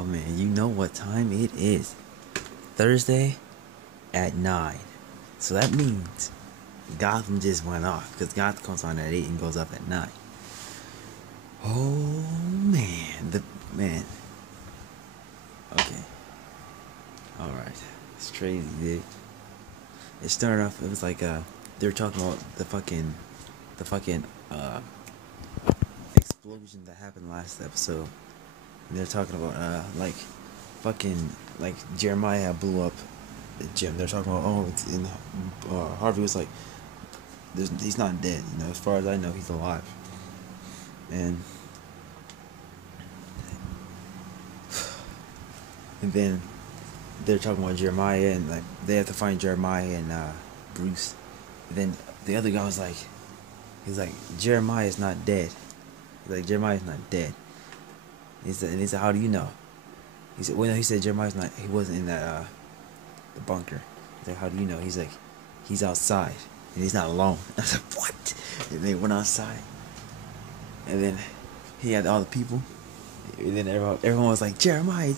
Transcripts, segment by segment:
Oh man, you know what time it is. Thursday at 9. So that means Gotham just went off, because Gotham comes on at 8 and goes up at 9. Oh man. Okay. Alright. It's crazy, dude. It started off, it was like they were talking about the fucking explosion that happened last episode. And they're talking about like Jeremiah blew up the gym. They're talking about, oh, it's in Harvey was like, he's not dead, as far as I know he's alive. And then they're talking about Jeremiah, and like they have to find Jeremiah and Bruce. And then the other guy was like, he's like, Jeremiah's not dead. He's like, Jeremiah's not dead. He said, how do you know? He said, well, no, he said Jeremiah's not. He wasn't in that the bunker. He's like, how do you know? He's like, he's outside and he's not alone. I was like, what? And they went outside, and then he had all the people, and then everyone was like, Jeremiah.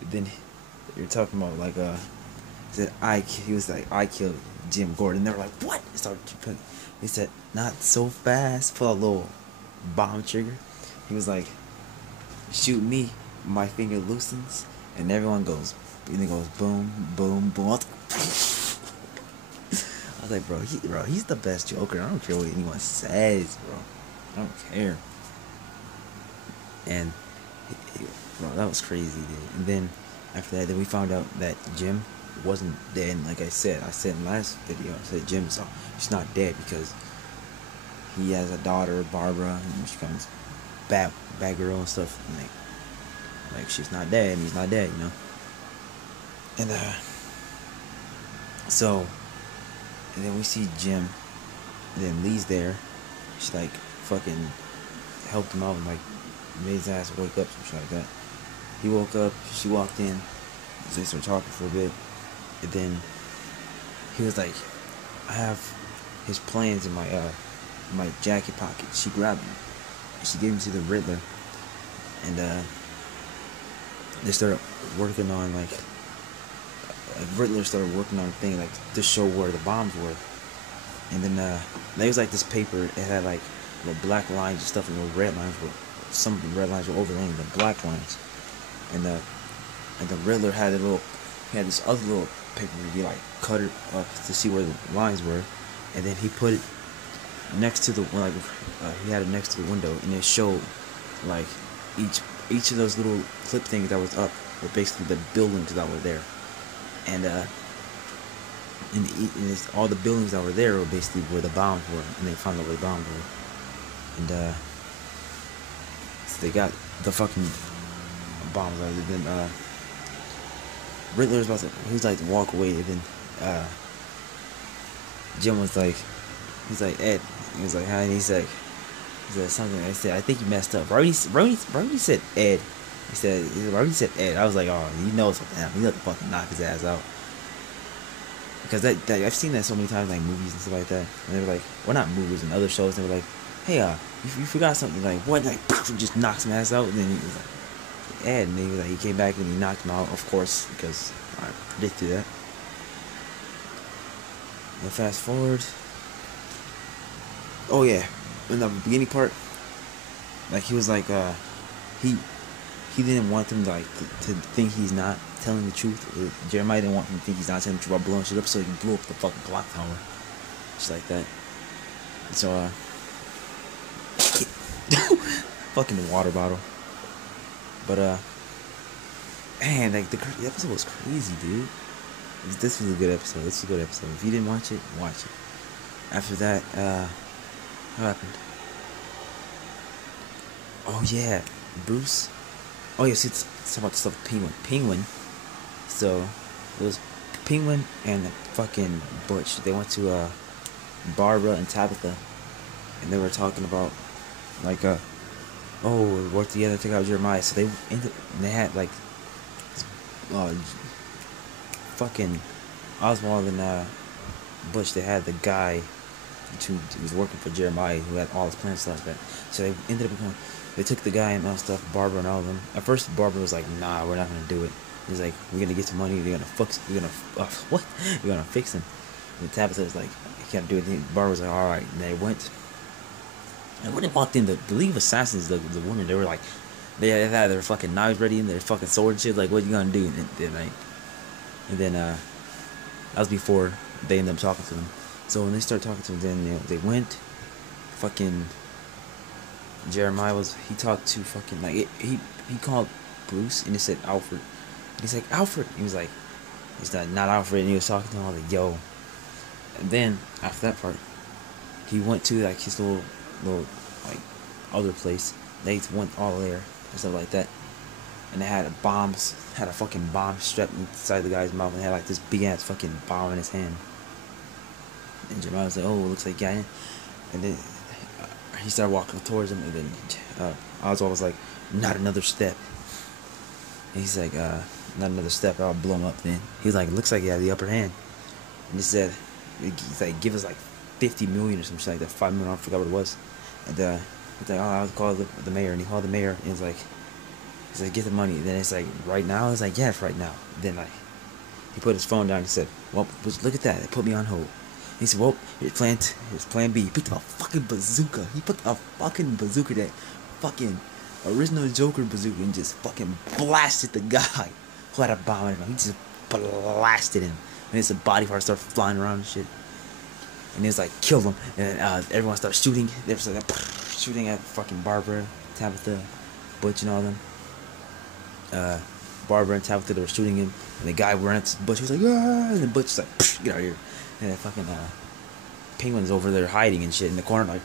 And then you're talking about like he was like, I killed Jim Gordon. They were like, what? He said, not so fast. Pull a little bomb trigger. He was like, shoot me, my finger loosens, and everyone goes, and it goes boom, boom, boom. I was like, bro, he's the best Joker. I don't care what anyone says, bro. I don't care. And bro, that was crazy, dude. And then after that, we found out that Jim wasn't dead. And like I said in the last video, I said she's not dead because he has a daughter, Barbara, and she comes bad girl and stuff. And like she's not dead, and he's not dead, And and then we see Jim, and then Lee's there. She like fucking helped him out and like made his ass wake up, something like that. He woke up, she walked in, they started talking for a bit, and then he was like, I have his plans in my jacket pocket. She grabbed him, she gave him to the Riddler, and they started working on Riddler started working on a thing like to show where the bombs were. And then there was like this paper, it had like black lines and stuff, and the red lines were, some of the red lines were overlaying the black lines. And the Riddler had this other little paper where he like cut it up to see where the lines were, and then he put it next to he had it next to the window, and it showed like each of those little clip things that was up were basically the buildings that were there. And all the buildings that were there were basically where the bombs were, and they found out where the bombs were. And so they got the fucking bombs out. And then Riddler was like to walk away, and then Jim was like, he's like, Ed. He was like, hi, and he said something. I said, I think you messed up. Brody said Ed. He said Ed. I was like, oh, he knows something happened. He had to fucking knock his ass out. Because that I've seen that so many times, like movies and stuff like that. And they were like, well, not movies and other shows. They were like, hey, you forgot something. Like, what? Like, just knocks him ass out. And then he was like, Ed. And he came back and he knocked him out, of course, because I predicted that. And fast forward. Oh yeah, in the beginning part, like he was like, he didn't want them to think he's not telling the truth. Jeremiah didn't want him to think he's not telling the truth about blowing shit up, so he blew up the fucking clock tower, just like that. So fucking water bottle. But man, like the episode was crazy, dude. This was a good episode. If you didn't watch it, watch it. After that, what happened? Oh yeah, Bruce. Oh yeah, see, it's about the stuff with Penguin. So it was Penguin and fucking Butch. They went to Barbara and Tabitha, and they were talking about like we worked together to take out Jeremiah. So they had like fucking Oswald and Butch. They had the guy who was working for Jeremiah, who had all his plans like that. So they ended up going, They took the guy and all stuff, Barbara and all of them. At first, Barbara was like, "Nah, we're not gonna do it." He's like, "We're gonna get some money. We're gonna fix. We're gonna what? We're gonna fix him." And Tabitha was like, "You can't do anything." Barbara was like, "All right." And they went. And when they walked in, the leave assassins, the women, they were like, they had their fucking knives ready and their fucking sword and shit. Like, what you gonna do? And then that was before they ended up talking to them. So when they started talking to them, then they went. Fucking Jeremiah he talked to fucking like he called Bruce and he said Alfred. And he's like, Alfred. He was like, he's not Alfred. And he was talking to him all like, yo. And then after that part, he went to like his little like other place. They went all there and stuff like that. And they had a fucking bomb strapped inside the guy's mouth and had like this big ass fucking bomb in his hand. And Jeremiah was like, oh, looks like guy. And then he started walking towards him, and then Oswald was like, not another step. And he's like, not another step, I'll blow him up then. He was like, looks like he had the upper hand. And he said, he's like, give us like 50 million or some shit like that, 5 million, I forgot what it was. And he's like, oh, I'll call the mayor. And he called the mayor, and he's like, get the money. And then it's like, right now? It's like, yeah, it's right now. And then like, he put his phone down, and he said, well, look at that, they put me on hold. He said, well, here's plan B. He picked up a fucking bazooka. He put a fucking bazooka, that fucking original Joker bazooka, and just fucking blasted the guy who had a bomb in him. He just blasted him. And his body parts started flying around and shit. And he was like, kill him. And everyone started shooting. They were like, shooting at fucking Barbara, Tabitha, Butch, and all them. Barbara and Tabitha, they were shooting him. And the guy ran at Butch. He was like, ah! And then Butch was like, get out of here. And that fucking Penguin's over there hiding and shit in the corner, like,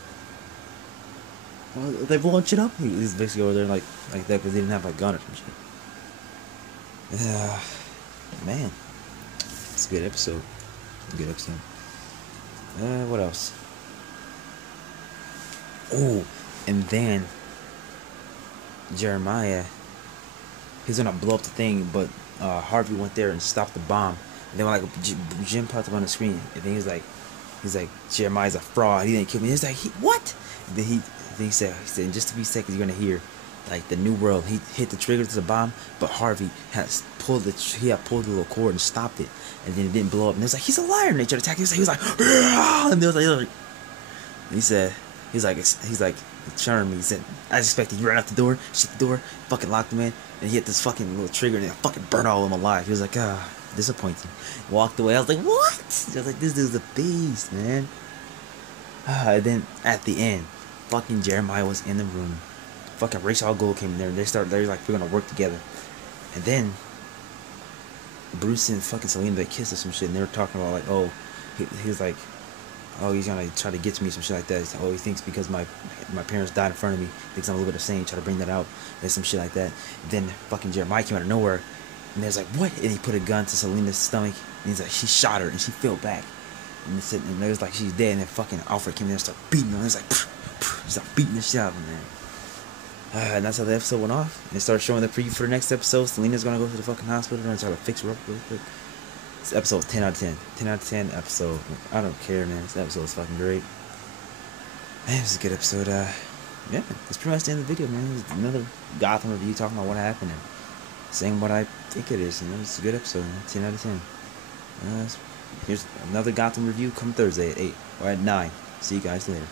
well, they blowing shit up. He's basically over there like that because they didn't have a gun or some shit. Man, it's a good episode. Good episode. What else? Oh, and then Jeremiah, he's gonna blow up the thing, but Harvey went there and stopped the bomb. And then when like Jim popped up on the screen, and then he's like, Jeremiah's a fraud. He didn't kill me. He's like, what? And then he said, in just a few seconds you're gonna hear, like, the new world. He hit the trigger to the bomb, but Harvey had pulled the little cord and stopped it, and then it didn't blow up. And it was like, he's a liar. And they tried to attack him. He was like, and they was like, and he said, he's like, it charmed me. He said, I expected you ran out the door, shut the door, fucking locked him in, and he hit this fucking little trigger, and it fucking burned all of them alive. He was like, disappointing. Walked away. I was like, what? I was like, this dude's a beast, man. And then at the end, fucking Jeremiah was in the room. Fucking Ra's al Ghul came in there, and they're like, we're gonna work together. And then Bruce and fucking Selina, they kissed or some shit, and they were talking about like, oh, he was like, oh, he's gonna try to get to me, some shit like that. He's like, oh, he thinks because my parents died in front of me, thinks I'm a little bit insane, try to bring that out, and some shit like that. And then fucking Jeremiah came out of nowhere, and they was like, what? And he put a gun to Selina's stomach, and he's like, she shot her, and she fell back. And they was like, she's dead, and then fucking Alfred came in there and started beating her, and he was like, he started beating the shit out of him, man. And that's how the episode went off. And they started showing the preview for the next episode. Selina's gonna go to the fucking hospital and try to fix her up real quick. This episode was 10 out of 10. 10 out of 10 episode. I don't care, man. This episode was fucking great. Man, it was a good episode. Yeah, that's pretty much the end of the video, man. It was another Gotham review talking about what happened and saying what I think it is. It's a good episode, man. 10 out of 10. Here's another Gotham review come Thursday at 8 or at 9. See you guys later.